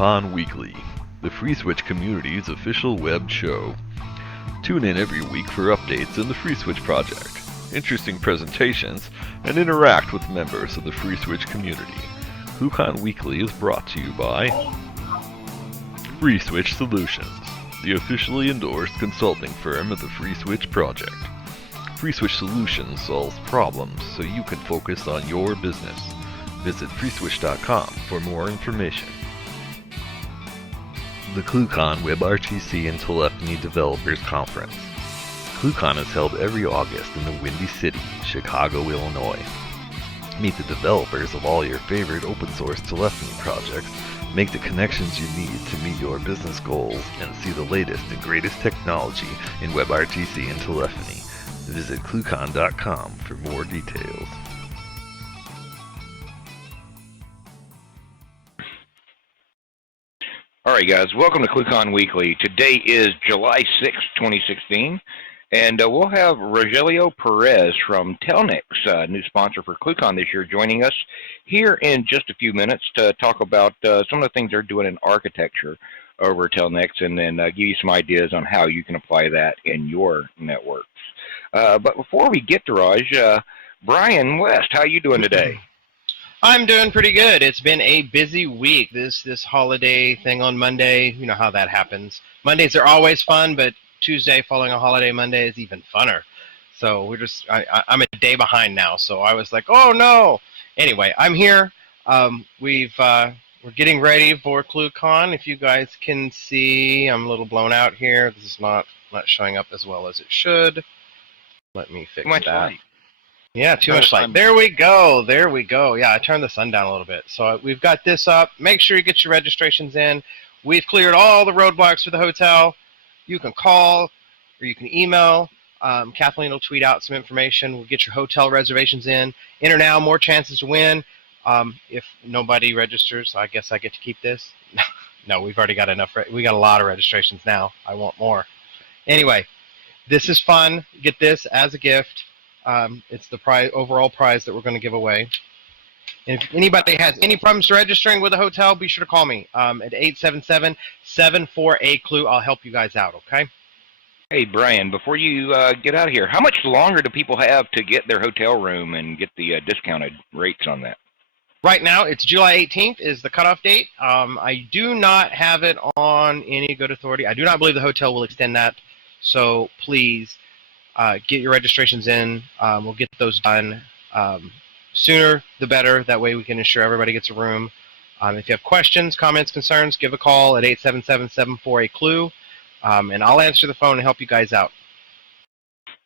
ClueCon Weekly, the FreeSwitch community's official web show. Tune in every week for updates in the FreeSwitch project, interesting presentations, and interact with members of the FreeSwitch community. ClueCon Weekly is brought to you by FreeSwitch Solutions, the officially endorsed consulting firm of the FreeSwitch project. FreeSwitch Solutions solves problems so you can focus on your business. Visit freeswitch.com for more information. The ClueCon WebRTC and Telephony Developers Conference. ClueCon is held every August in the Windy City, Chicago, Illinois. Meet the developers of all your favorite open source telephony projects, make the connections you need to meet your business goals, and see the latest and greatest technology in WebRTC and telephony. Visit ClueCon.com for more details. All right, guys, welcome to ClueCon Weekly. Today is July 6, 2016, and we'll have Rogelio Perez from Telnyx, new sponsor for ClueCon this year, joining us here in just a few minutes to talk about some of the things they're doing in architecture over at Telnyx, and then give you some ideas on how you can apply that in your networks. But before we get to Raj, Brian West, how you doing today? I'm doing pretty good. It's been a busy week. This holiday thing on Monday, you know how that happens. Mondays are always fun, but Tuesday following a holiday Monday is even funner. So I'm a day behind now, so I was like, oh no. Anyway, I'm here. We're getting ready for ClueCon. If you guys can see, I'm a little blown out here. This is not showing up as well as it should. Let me fix that. Light. Yeah, too much light. There we go. There we go. Yeah, I turned the sun down a little bit. So we've got this up. Make sure you get your registrations in. We've cleared all the roadblocks for the hotel. You can call or you can email. Kathleen will tweet out some information. We'll get your hotel reservations in. Enter now, more chances to win. If nobody registers, I guess I get to keep this. No, we've already got enough. We got a lot of registrations now. I want more. Anyway, this is fun. Get this as a gift. It's the overall prize that we're going to give away. And if anybody has any problems registering with a hotel, be sure to call me at 877-74-A-CLUE. I'll help you guys out, okay? Hey, Brian, before you get out of here, how much longer do people have to get their hotel room and get the discounted rates on that? Right now, it's July 18th is the cutoff date. I do not have it on any good authority. I do not believe the hotel will extend that. So please get your registrations in. We'll get those done sooner the better. That way we can ensure everybody gets a room. If you have questions, comments, concerns, give a call at 877-74-A-CLUE, and I'll answer the phone and help you guys out.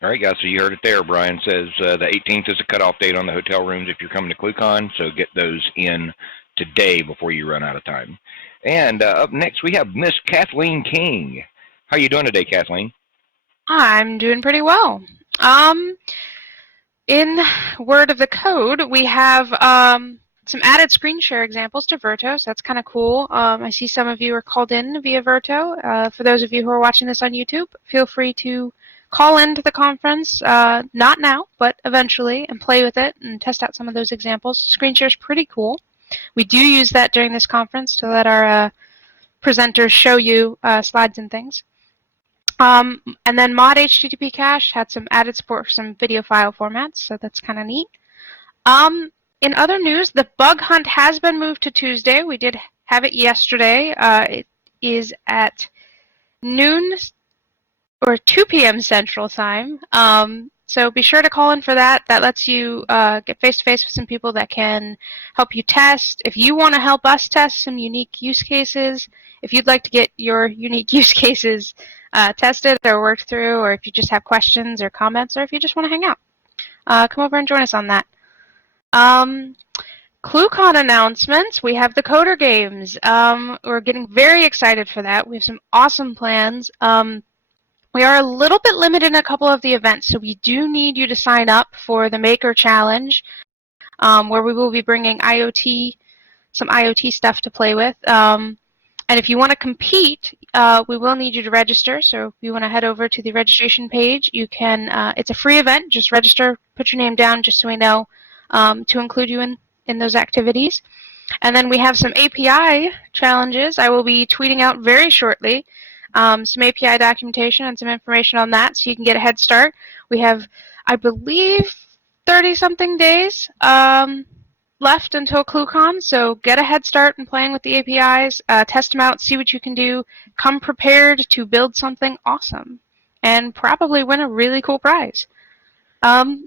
All right, guys, so you heard it there. Brian says the 18th is the cutoff date on the hotel rooms if you're coming to ClueCon, so get those in today before you run out of time. And up next, we have Miss Kathleen King. How you doing today, Kathleen? I'm doing pretty well. In Word of the Code, we have some added screen share examples to Verto, so that's kind of cool. I see some of you are called in via Verto. For those of you who are watching this on YouTube, feel free to call into the conference, not now, but eventually, and play with it and test out some of those examples. Screen share is pretty cool. We do use that during this conference to let our presenters show you slides and things. And then Mod HTTP Cache had some added support for some video file formats, so that's kind of neat. In other news, the bug hunt has been moved to Tuesday. We did have it yesterday. It is at noon or 2 p.m. Central Time. So be sure to call in for that. That lets you get face-to-face with some people that can help you test. If you want to help us test some unique use cases, if you'd like to get your unique use cases tested or worked through, or if you just have questions or comments, or if you just want to hang out, come over and join us on that. ClueCon announcements. We have the Coder Games. We're getting very excited for that. We have some awesome plans. We are a little bit limited in a couple of the events, so we do need you to sign up for the Maker Challenge, where we will be bringing some IoT stuff to play with. And if you want to compete, we will need you to register. So if you want to head over to the registration page, you can. It's a free event. Just register, put your name down, just so we know to include you in those activities. And then we have some API challenges. I will be tweeting out very shortly some API documentation and some information on that so you can get a head start. We have, I believe, 30-something days left until ClueCon, so get a head start in playing with the APIs, test them out, see what you can do, come prepared to build something awesome, and probably win a really cool prize.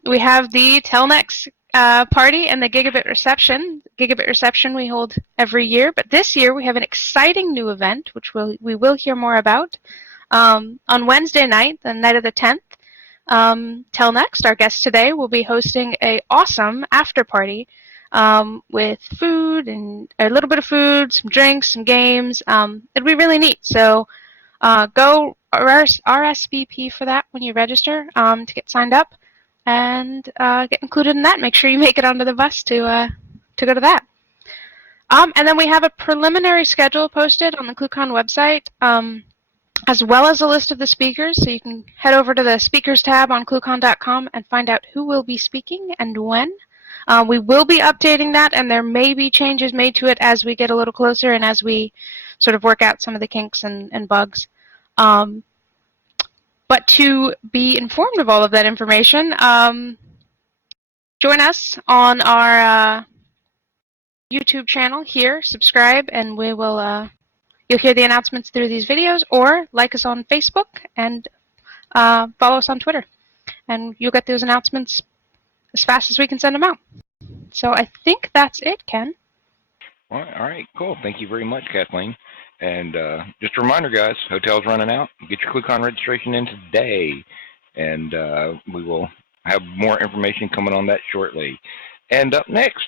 We have the Telnyx party and the Gigabit Reception. Gigabit Reception we hold every year, but this year we have an exciting new event, which we will hear more about. On Wednesday night, the night of the 10th, Telnyx, our guest today, will be hosting a awesome after party with food and a little bit of food, some drinks, some games. It'll be really neat. So go RSVP for that when you register to get signed up and get included in that. Make sure you make it onto the bus to go to that. And then we have a preliminary schedule posted on the ClueCon website, as well as a list of the speakers. So you can head over to the speakers tab on ClueCon.com and find out who will be speaking and when. We will be updating that, and there may be changes made to it as we get a little closer and as we sort of work out some of the kinks and bugs. But to be informed of all of that information, join us on our YouTube channel here, subscribe, and we will. You'll hear the announcements through these videos, or like us on Facebook and follow us on Twitter, and you'll get those announcements as fast as we can send them out. So I think that's it, Ken. All right, cool. Thank you very much, Kathleen. And just a reminder, guys, hotel's running out. Get your ClueCon registration in today, and we will have more information coming on that shortly. And up next,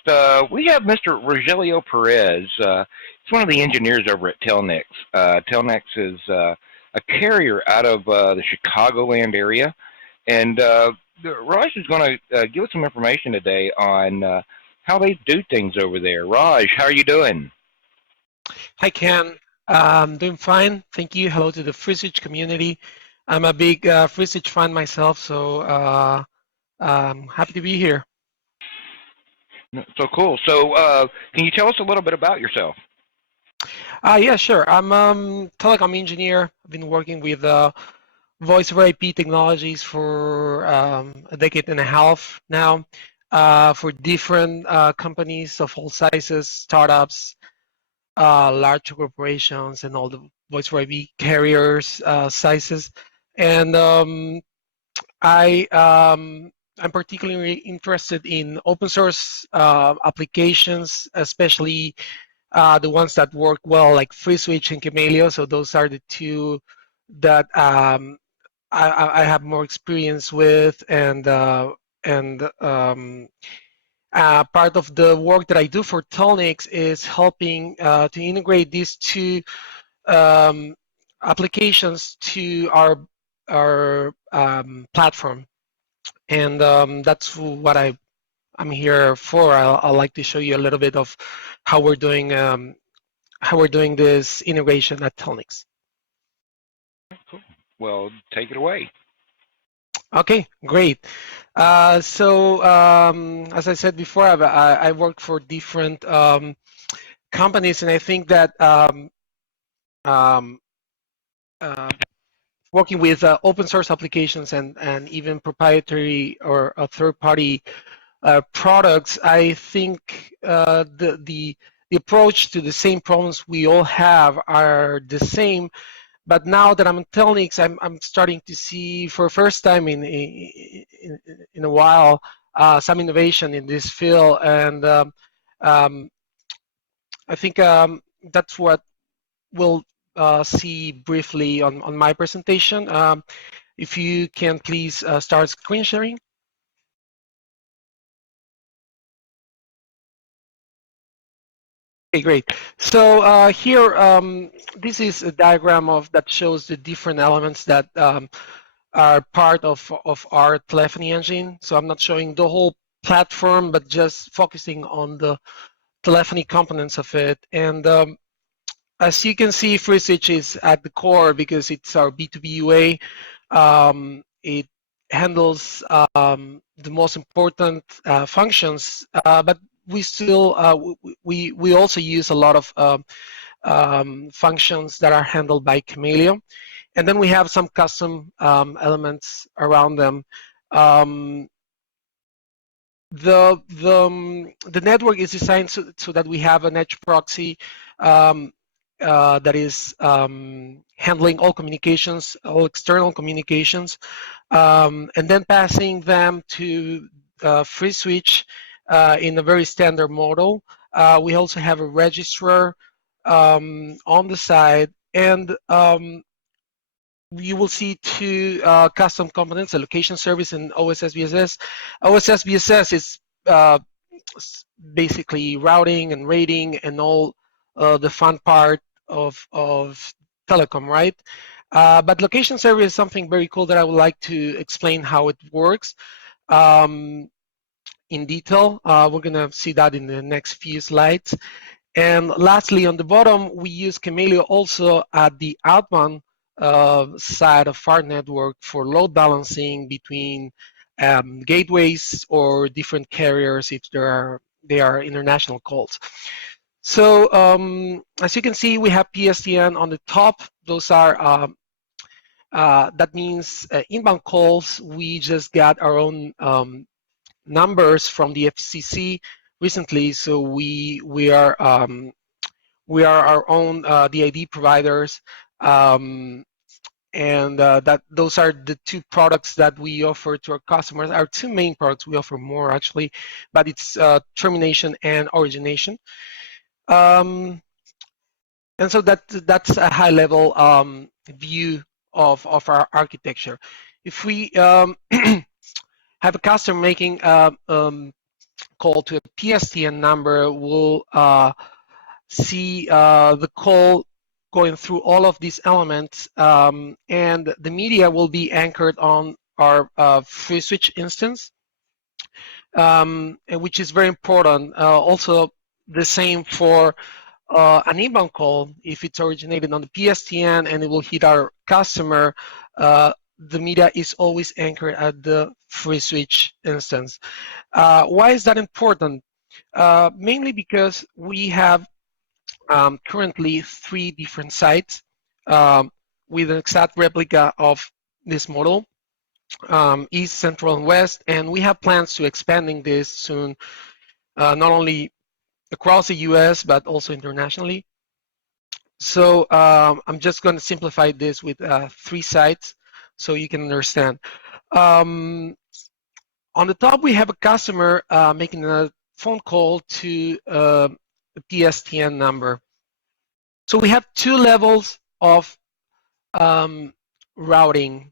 we have Mr. Rogelio Perez. He's one of the engineers over at Telnyx. Telnyx is a carrier out of the Chicagoland area, and Raj is going to give us some information today on how they do things over there. Raj, how are you doing? Hi, Ken. I'm doing fine. Thank you. Hello to the FreeSwitch community. I'm a big FreeSwitch fan myself, so I'm happy to be here. So cool. So can you tell us a little bit about yourself? Yeah, sure. I'm a telecom engineer. I've been working with voice over IP technologies for a decade and a half now, for different companies of all sizes, startups, large corporations, and all the voice over IP carriers sizes. And I'm particularly interested in open source applications, especially the ones that work well, like FreeSwitch and Camellia. So those are the two that I have more experience with, and part of the work that I do for Telnyx is helping to integrate these two applications to our platform. And that's what I'm here for. I'd like to show you a little bit of how we're doing this integration at Telnyx. Cool. Well, take it away. Okay, great. So as I said before, I work for different companies, and I think that working with open source applications and even proprietary or third-party products, I think the approach to the same problems we all have are the same. But now that I'm in Telnyx, I'm starting to see for the first time in a while some innovation in this field, and I think that's what we'll see briefly on my presentation. If you can please start screen sharing. Okay, great. So here, this is a diagram that shows the different elements that are part of our telephony engine. So I'm not showing the whole platform, but just focusing on the telephony components of it. And as you can see, FreeSwitch is at the core because it's our B2B UA. It handles the most important functions, but we still we also use a lot of functions that are handled by Camellia, and then we have some custom elements around them. The network is designed so that we have an edge proxy um, that is handling all communications, all external communications, and then passing them to free switch in a very standard model. We also have a registrar on the side, and you will see two custom components, a location service and OSS-BSS. OSS-BSS is basically routing and rating and all the fun part of telecom, right? But location service is something very cool that I would like to explain how it works in detail. We're going to see that in the next few slides. And lastly, on the bottom, we use Camellia also at the outbound side of our network for load balancing between gateways or different carriers if they are international calls. So as you can see, we have PSTN on the top. Those are that means inbound calls. We just got our own numbers from the FCC recently, so we are our own DID providers, and that those are the two products that we offer to our customers. Our two main products, we offer more actually, but it's termination and origination. And so that's a high level view of our architecture. If we have a customer making a call to a PSTN number, we'll see the call going through all of these elements, and the media will be anchored on our free switch instance, which is very important. Also, the same for an inbound call. If it's originated on the PSTN and it will hit our customer, the media is always anchored at the free switch instance. Why is that important? Mainly because we have currently 3 different sites with an exact replica of this model, East, Central, and West, and we have plans to expanding this soon, not only across the US, but also internationally. So I'm just going to simplify this with 3 sites so you can understand. On the top, we have a customer making a phone call to a PSTN number. So we have 2 levels of routing,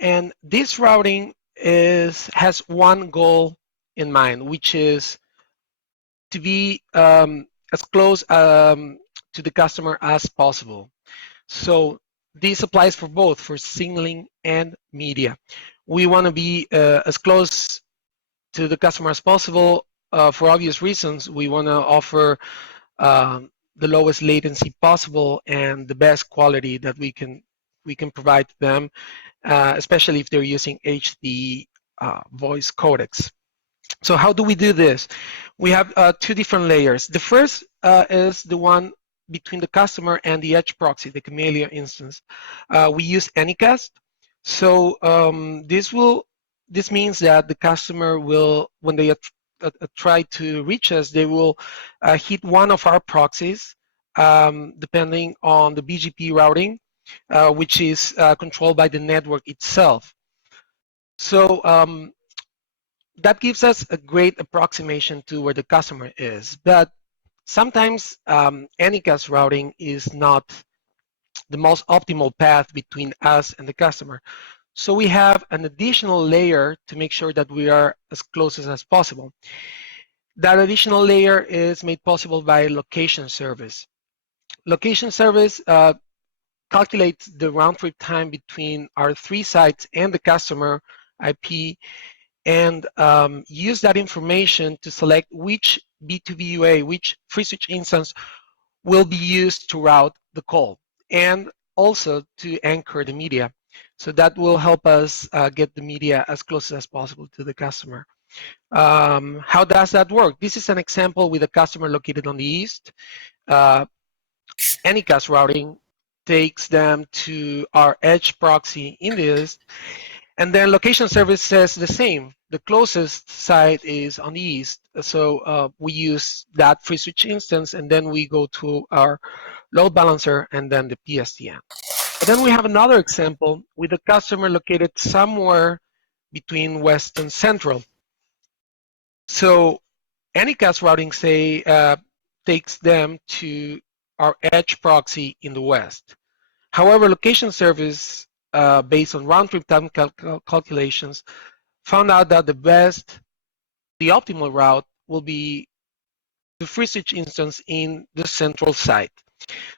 and this routing has one goal in mind, which is to be as close to the customer as possible. So this applies for both, for signaling and media. We want to be as close to the customer as possible for obvious reasons. We want to offer the lowest latency possible and the best quality that we can provide to them, especially if they're using HD voice codecs. So how do we do this? We have 2 different layers. The first is the one between the customer and the edge proxy, the Camellia instance. We use Anycast. So this means that the customer will, when they try to reach us, they will hit one of our proxies, depending on the BGP routing, which is controlled by the network itself. So that gives us a great approximation to where the customer is. But sometimes Anycast routing is not the most optimal path between us and the customer. So we have an additional layer to make sure that we are as close as possible. That additional layer is made possible by location service. Location service calculates the round trip time between our 3 sites and the customer IP, and use that information to select which B2B UA, which free switch instance will be used to route the call, and also to anchor the media. So that will help us get the media as close as possible to the customer. How does that work? This is an example with a customer located on the east. Anycast routing takes them to our edge proxy in the east, and then location service says the same. The closest site is on the east, so we use that free switch instance, and then we go to our load balancer and then the PSTN. But then we have another example with a customer located somewhere between west and central. So Anycast routing, say, takes them to our edge proxy in the west. However, location service, based on round trip time calculations, found out that the optimal route will be the free switch instance in the central site.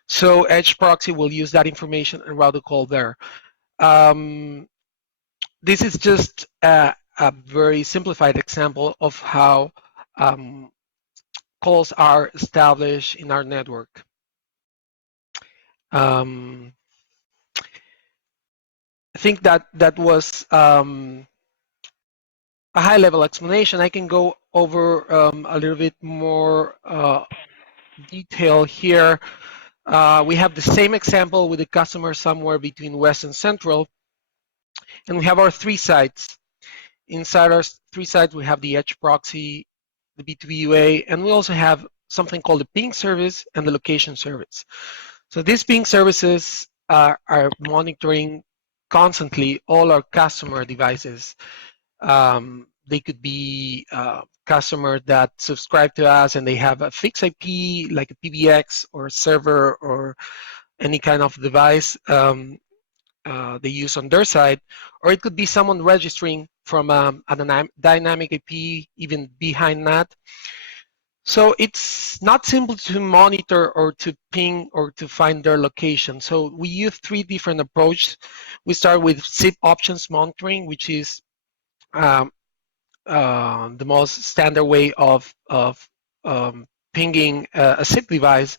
So edge proxy will use that information and route the call there. This is just a very simplified example of how calls are established in our network. I think that was a high-level explanation. I can go over a little bit more detail here. We have the same example with the customer somewhere between west and central, and we have our three sites. Inside our three sites, we have the edge proxy, the B2B UA, and we also have something called the ping service and the location service. So these ping services are monitoring constantly all our customer devices. They could be customer that subscribe to us and they have a fixed IP like a PBX or a server or any kind of device they use on their side, or it could be someone registering from a dynamic IP even behind that. So it's not simple to monitor or to ping or to find their location. So we use three different approaches. We start with SIP options monitoring, which is the most standard way of pinging a SIP device.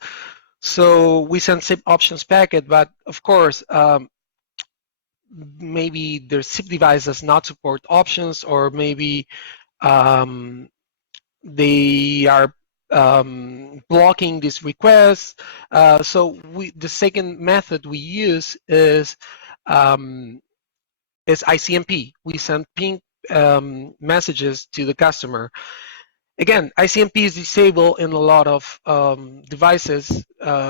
So we send SIP options packet, but of course, maybe their SIP device does not support options, or maybe they are blocking this request. So the second method we use is ICMP. We send ping messages to the customer. Again, ICMP is disabled in a lot of devices.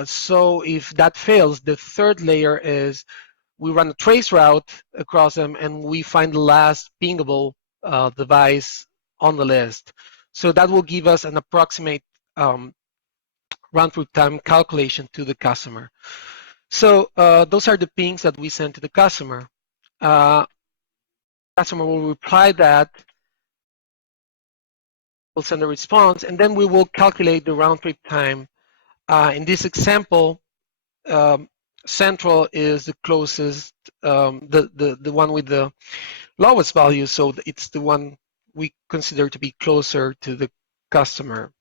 So if that fails, the third layer is we run a trace route across them and we find the last pingable device on the list. So that will give us an approximate round-trip time calculation to the customer. So those are the pings that we send to the customer. Customer will reply that, we'll send a response, and then we will calculate the round-trip time. In this example, central is the closest, the one with the lowest value, so it's the one we consider to be closer to the customer.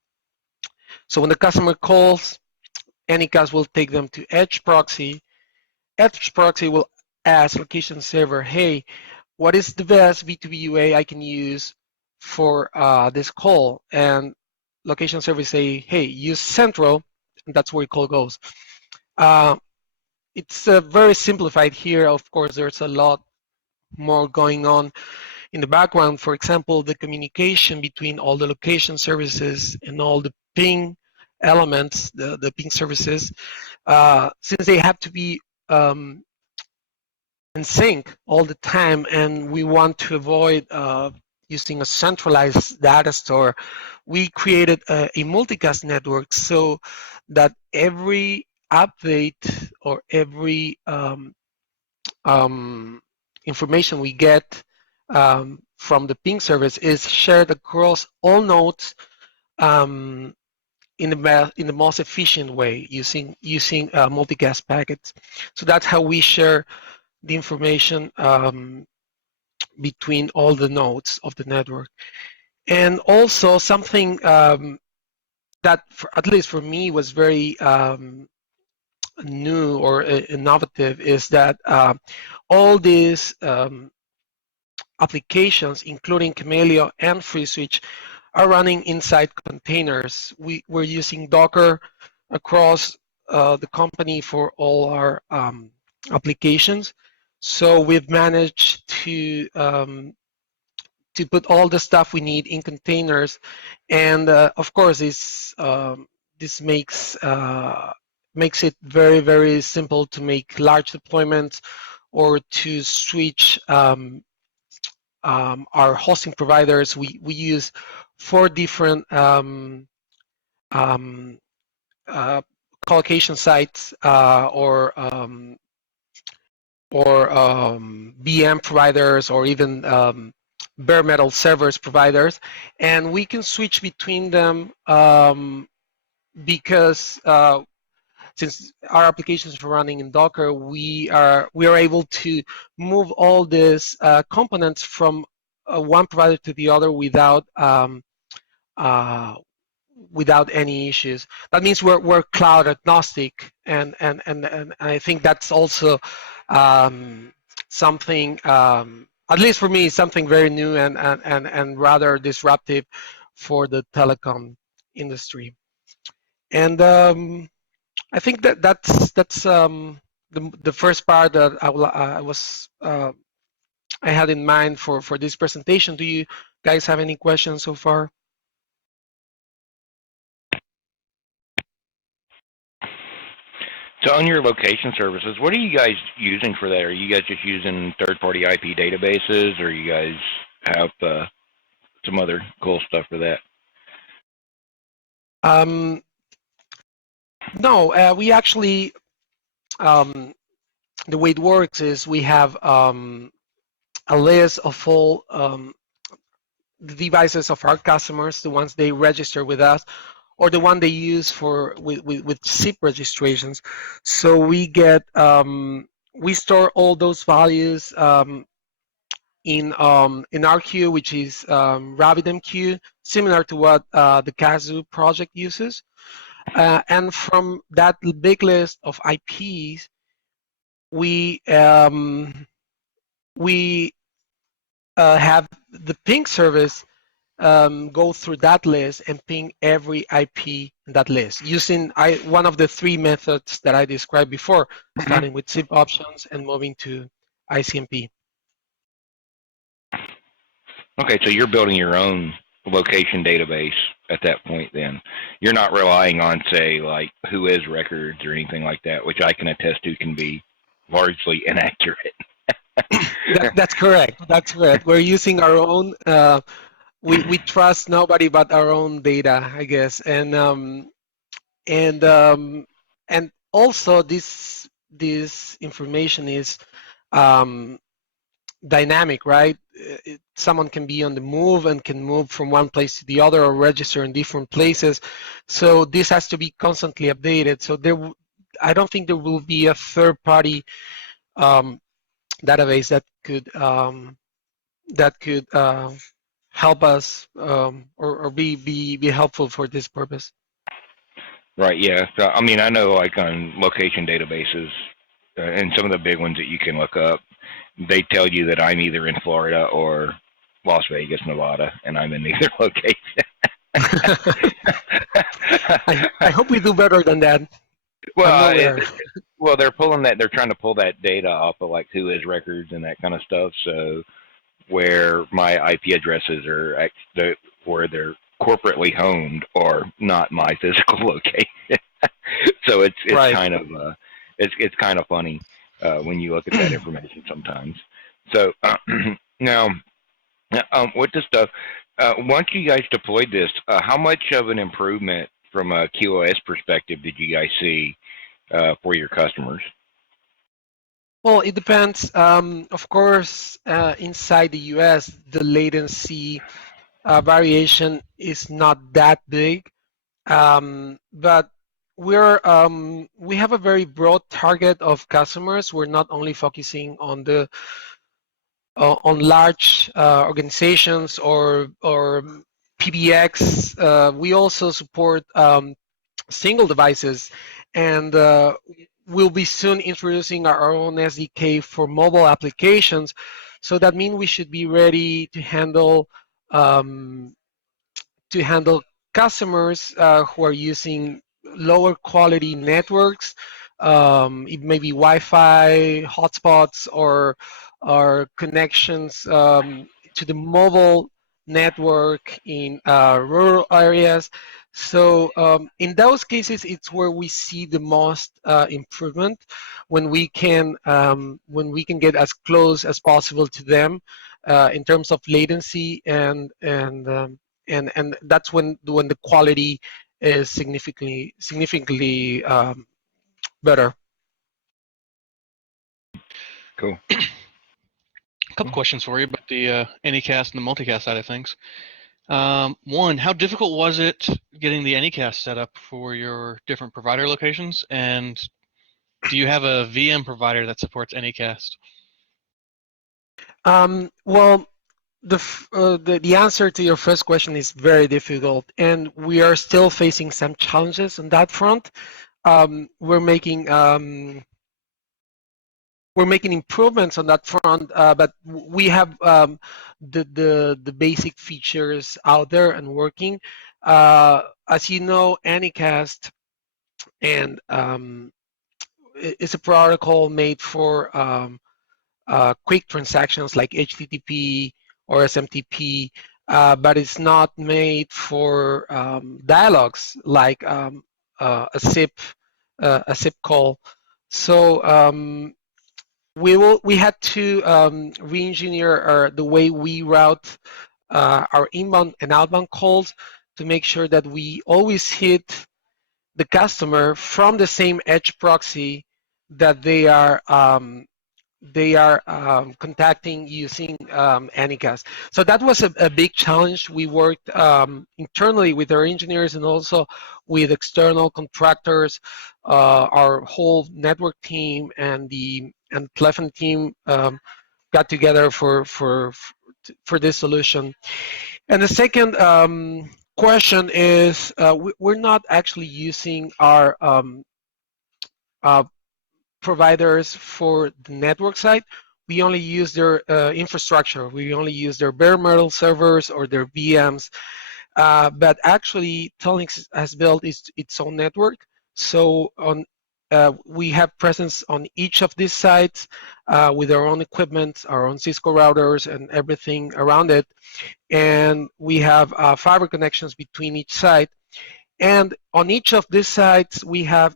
So when the customer calls, Anycast will take them to edge proxy. Edge proxy will ask location server, hey, what is the best B2B UA I can use for this call? And location server say, hey, use central, and that's where the call goes. It's very simplified here. Of course, there's a lot more going on in the background. For example, the communication between all the location services and all the ping elements, the ping services, since they have to be in sync all the time, and we want to avoid using a centralized data store, we created a multicast network so that every update or every information we get from the ping service is shared across all nodes in the most efficient way using multicast packets. So that's how we share the information between all the nodes of the network. And also something that, at least for me, was very new or innovative is that all these applications, including Camellia and FreeSwitch, are running inside containers. We're using Docker across the company for all our applications. So we've managed to put all the stuff we need in containers, and of course this makes it very simple to make large deployments or to switch our hosting providers. We use 4 different colocation sites or VM providers, or even bare metal servers providers, and we can switch between them because since our applications are running in Docker, we are able to move all these components from one provider to the other without any issues. That means we're cloud agnostic, and I think that's also something, at least for me, something very new and rather disruptive for the telecom industry. And I think that's the first part that I had in mind for this presentation. Do you guys have any questions so far? So on your location services, what are you guys using for that? Are you guys just using third-party IP databases, or you guys have some other cool stuff for that? No, we actually, the way it works is we have a list of all the devices of our customers, the ones they register with us, or the one they use with SIP registrations. So we get we store all those values in our queue, which is RabbitMQ, similar to what the Kazoo project uses. And from that big list of IPs, we have the ping service go through that list and ping every IP in that list using one of the 3 methods that I described before, starting with SIP options and moving to ICMP. Okay, so you're building your own location database at that point then. You're not relying on, say, like Whois records or anything like that, which I can attest to can be largely inaccurate. That's correct. That's correct. We're using our own. We trust nobody but our own data, I guess, and also this information is dynamic, right? Someone can be on the move and can move from one place to the other or register in different places. So this has to be constantly updated. So I don't think there will be a third-party database that could help us or be helpful for this purpose. Right. Yeah. So, I mean, I know like on location databases and some of the big ones that you can look up, they tell you that I'm either in Florida or Las Vegas, Nevada, and I'm in neither location. I hope we do better than that. Well, they're pulling that. They're trying to pull that data off of like Whois records and that kind of stuff. So where my IP addresses are where they're corporately homed or not my physical location. So it's right. Kind of it's kind of funny when you look at that information sometimes. So now with this stuff, once you guys deployed this, how much of an improvement from a QoS perspective did you guys see for your customers? Well, it depends. Of course, inside the US, the latency variation is not that big, but we have a very broad target of customers. We're not only focusing on the on large organizations or PBX. We also support single devices, and we'll be soon introducing our own SDK for mobile applications. So that means we should be ready to handle um, customers who are using lower quality networks. It may be Wi-Fi hotspots or connections to the mobile network in rural areas. So in those cases, it's where we see the most improvement when we can get as close as possible to them in terms of latency and that's when the quality is significantly better. Cool. A couple questions for you about the Anycast and the multicast side of things. One, how difficult was it getting the Anycast set up for your different provider locations? And do you have a VM provider that supports Anycast? Well, the answer to your first question is very difficult, and we are still facing some challenges on that front. We're making improvements on that front, but we have the basic features out there and working. As you know, Anycast and is a protocol made for quick transactions like HTTP or SMTP, but it's not made for dialogues like a SIP call. So we had to re-engineer the way we route our inbound and outbound calls to make sure that we always hit the customer from the same edge proxy that they are contacting using Anycast. So that was a big challenge. We worked internally with our engineers and also with external contractors. Our whole network team and the telephony team got together for this solution. And the second question is we're not actually using our providers for the network side. We only use their infrastructure. We only use their bare metal servers or their VMs. But actually, Telnyx has built its own network. So we have presence on each of these sites with our own equipment, our own Cisco routers, and everything around it. And we have fiber connections between each site. And on each of these sites, we have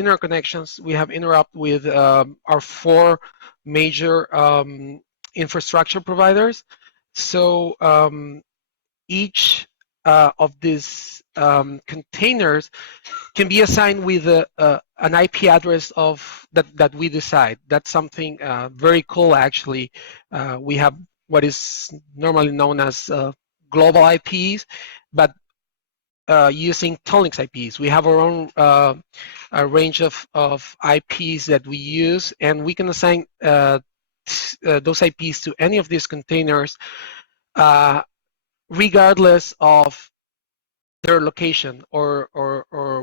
interconnections. We have interrupt with our 4 major infrastructure providers. So each of these containers can be assigned with an IP address of that we decide. That's something very cool, actually. We have what is normally known as global IPs, but using Telnyx IPs. We have our own a range of IPs that we use, and we can assign those IPs to any of these containers regardless of their location or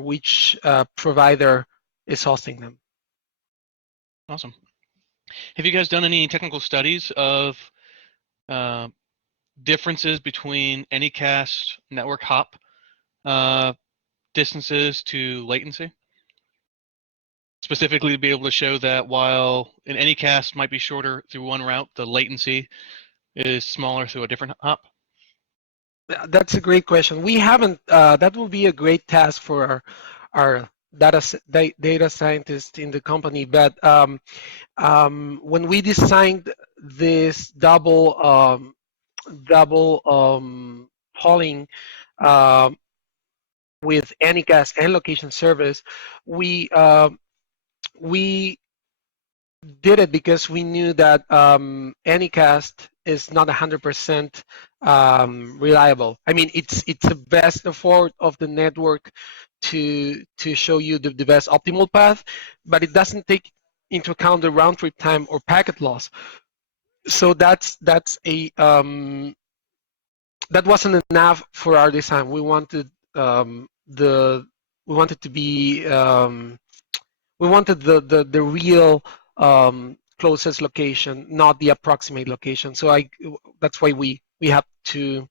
which provider is hosting them. Awesome. Have you guys done any technical studies of differences between Anycast network hop distances to latency? Specifically to be able to show that while an Anycast might be shorter through one route, the latency is smaller through a different hop? That's a great question. We haven't. That will be a great task for our data scientists in the company. But when we designed this double polling with Anycast and location service, we did it because we knew that Anycast is not 100% reliable. I mean, it's the best effort of the network to show you the best optimal path, but it doesn't take into account the round trip time or packet loss. So that's a that wasn't enough for our design. We wanted to be we wanted the real closest location, not the approximate location. So that's why we have two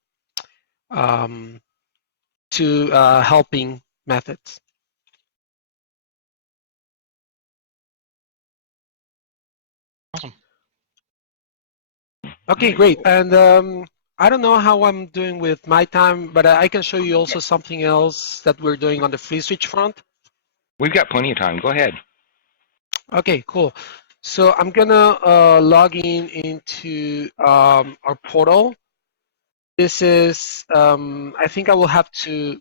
helping methods. Awesome. Okay, great. And I don't know how I'm doing with my time, but I can show you also something else that we're doing on the free switch front. We've got plenty of time. Go ahead. Okay, cool. So I'm gonna log into our portal. This is, I think I will have to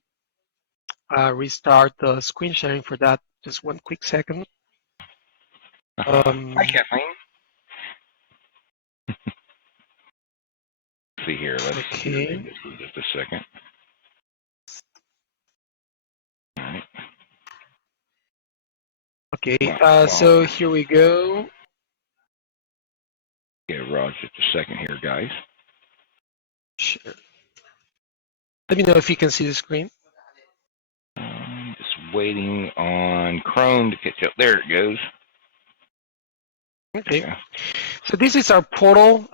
restart the screen sharing for that. Just one quick second. Hi, Kathleen. Let's see here. Let's okay. this for just a second. All right. Okay, so here we go. Okay, Raj, just a second here, guys. Sure. Let me know if you can see the screen. Just waiting on Chrome to catch up. There it goes. Okay. So this is our portal,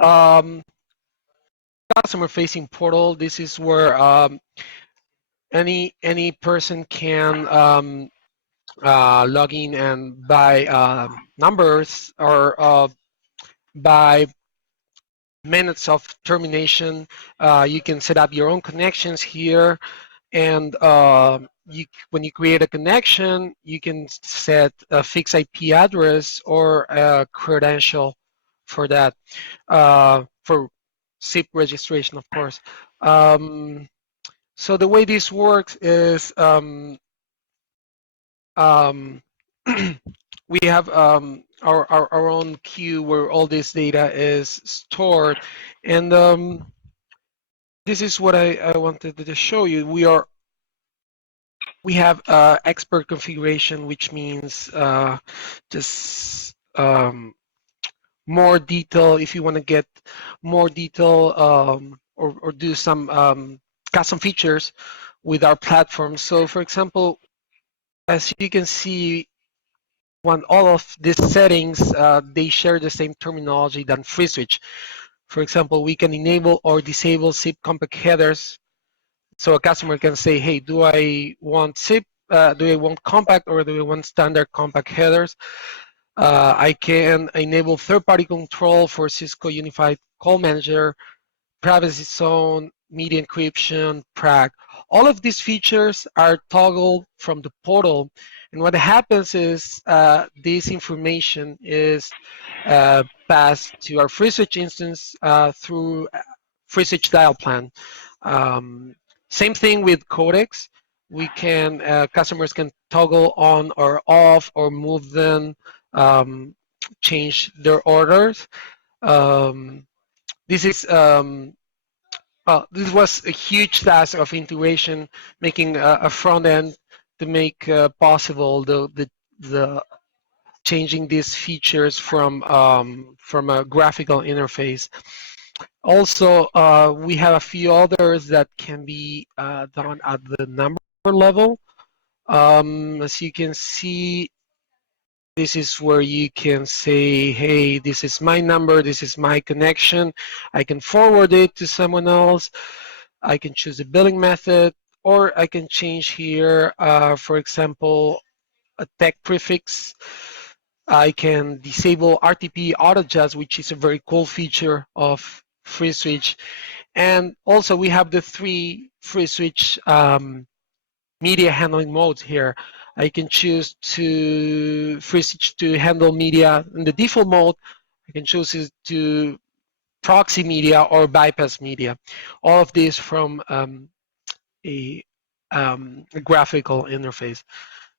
customer-facing portal. This is where any person can log in and buy numbers or buy minutes of termination. You can set up your own connections here, and when you create a connection, you can set a fixed IP address or a credential for that, for SIP registration, of course. So the way this works is we have our own queue where all this data is stored, and this is what I wanted to show you. We have expert configuration, which means just more detail. If you want to get more detail or do some custom features with our platform. So, for example, as you can see, when all of these settings, they share the same terminology than FreeSwitch. For example, we can enable or disable SIP compact headers. So a customer can say, hey, do I want SIP, do I want compact, or do I want standard compact headers? I can enable third-party control for Cisco Unified Call Manager, privacy zone, media encryption, PRAG. All of these features are toggled from the portal. And what happens is this information is passed to our FreeSwitch instance through FreeSwitch dial plan. Same thing with codecs. We can, customers can toggle on or off or move them, change their orders. This is this was a huge task of integration, making a front end to make possible the changing these features from a graphical interface. Also, we have a few others that can be done at the number level. As you can see, this is where you can say, hey, this is my number, this is my connection. I can forward it to someone else. I can choose a billing method, or I can change here, for example, a tag prefix. I can disable RTP auto adjust, which is a very cool feature of FreeSwitch. And also we have the 3 FreeSwitch media handling modes here. I can choose to FreeSwitch to handle media in the default mode. I can choose it to proxy media or bypass media. All of this from a graphical interface.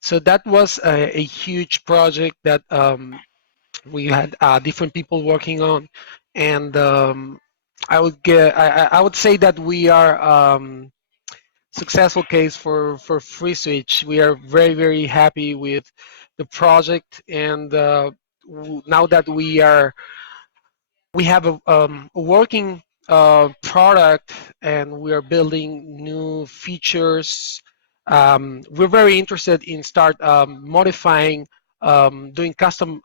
So that was a huge project that we had different people working on, and I would say that we are successful case for FreeSwitch. We are very happy with the project, and now that we have a working product and we are building new features, we're very interested in start modifying doing custom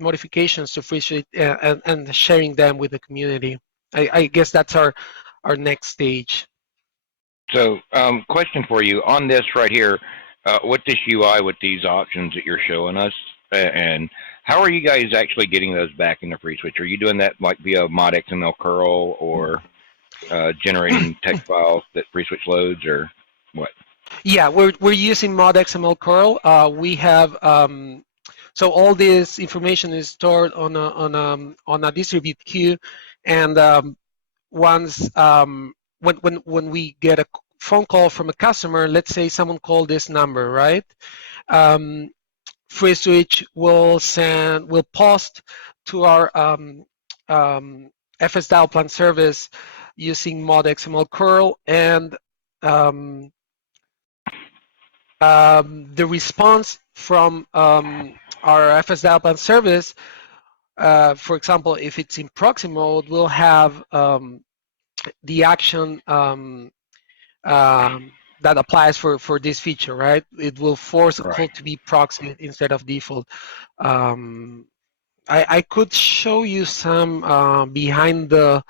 modifications to free switch and sharing them with the community. I guess that's our next stage. So, question for you on this right here, with this UI, with these options that you're showing us, and how are you guys actually getting those back into FreeSwitch? Are you doing that like via mod XML curl or generating text files that FreeSwitch loads, or what? Yeah, we're using mod XML curl. We have so all this information is stored on a distributed queue, and once when we get a phone call from a customer, let's say someone called this number, right? FreeSwitch will post to our FS dial plan service using mod XML curl, and the response from our FS dial plan service, for example, if it's in proxy mode, we'll have the action that applies for this feature, right? It will force a call to be proxy instead of default. I could show you some behind the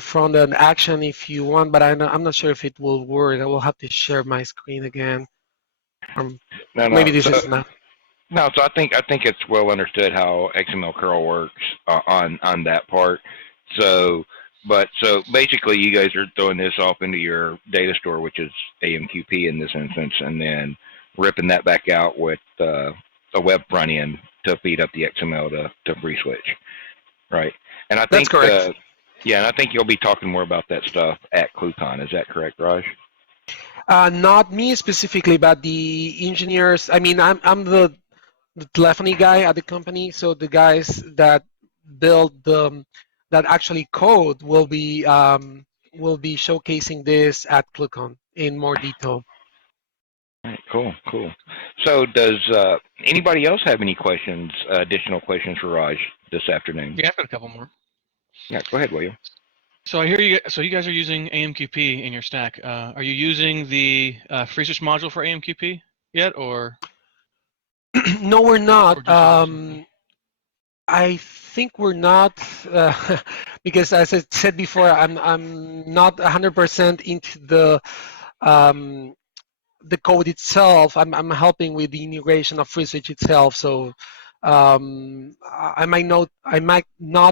front end action if you want, but I'm not sure if it will work. I will have to share my screen again. Maybe this is not. No, so I think it's well understood how XML curl works on that part. So basically, you guys are throwing this off into your data store, which is AMQP in this instance, and then ripping that back out with a web front end to feed up the XML to FreeSwitch, right? And I think that's correct. Yeah, and I think you'll be talking more about that stuff at ClueCon. Is that correct, Raj? Not me specifically, but the engineers. I mean, I'm the telephony guy at the company, so the guys that build that actually code will be showcasing this at ClueCon in more detail. All right, cool. So does anybody else have any questions, additional questions for Raj this afternoon? Yeah, I've got a couple more. Yeah, go ahead, William. So I hear you. So you guys are using AMQP in your stack. Are you using the FreeSwitch module for AMQP yet, or? No, we're not. I think we're not, because as I said before, I'm not 100% into the code itself. I'm helping with the integration of FreeSwitch itself, so I might not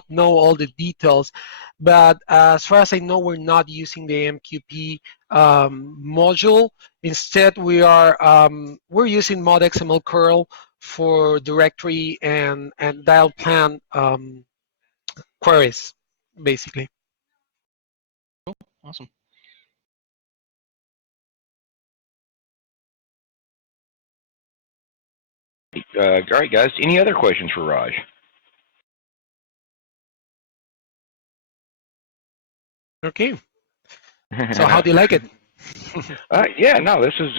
know all the details, but as far as I know, we're not using the AMQP module. Instead, we're using mod XML curl for directory and dial plan queries, basically. Cool, awesome. All right, guys. Any other questions for Raj? Okay. So how do you like it? Yeah, no, this is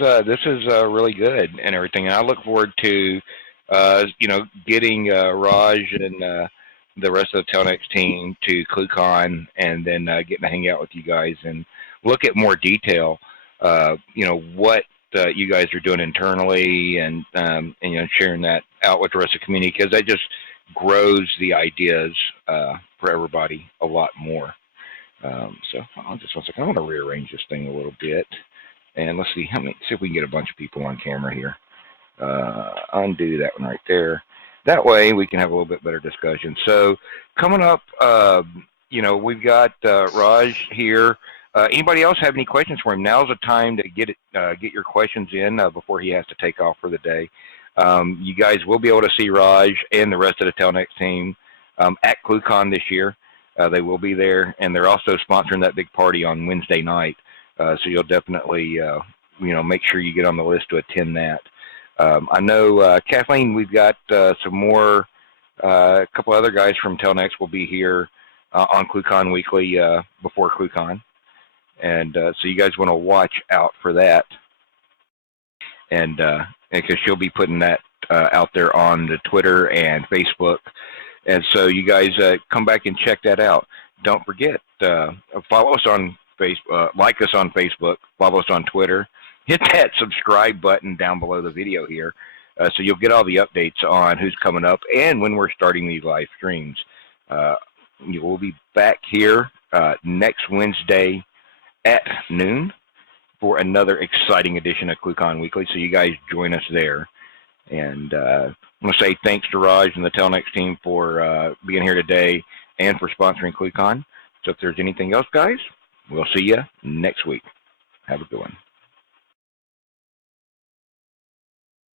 really good and everything. And I look forward to getting Raj and the rest of the Telnyx team to ClueCon, and then getting to hang out with you guys and look at more detail. What you guys are doing internally, and sharing that out with the rest of the community, because that just grows the ideas for everybody a lot more. So I'll just one second. I want to rearrange this thing a little bit, and let's see see if we can get a bunch of people on camera here. Undo that one right there. That way we can have a little bit better discussion. So coming up, we've got Raj here. Anybody else have any questions for him? Now's the time to get your questions in before he has to take off for the day. You guys will be able to see Raj and the rest of the Telnyx team at ClueCon this year. They will be there, and they're also sponsoring that big party on Wednesday night. So you'll definitely, make sure you get on the list to attend that. I know, Kathleen, we've got some more, a couple other guys from Telnyx will be here on ClueCon Weekly before ClueCon. And so you guys want to watch out for that. And because she'll be putting that out there on the Twitter and Facebook. And so you guys come back and check that out. Don't forget, follow us on Facebook, like us on Facebook, follow us on Twitter, hit that subscribe button down below the video here, so you'll get all the updates on who's coming up and when we're starting these live streams. We'll be back here next Wednesday at noon for another exciting edition of ClueCon Weekly, so you guys join us there. And I'm going to say thanks to Raj and the Telnyx team for being here today and for sponsoring ClueCon. So if there's anything else, guys, we'll see you next week. Have a good one.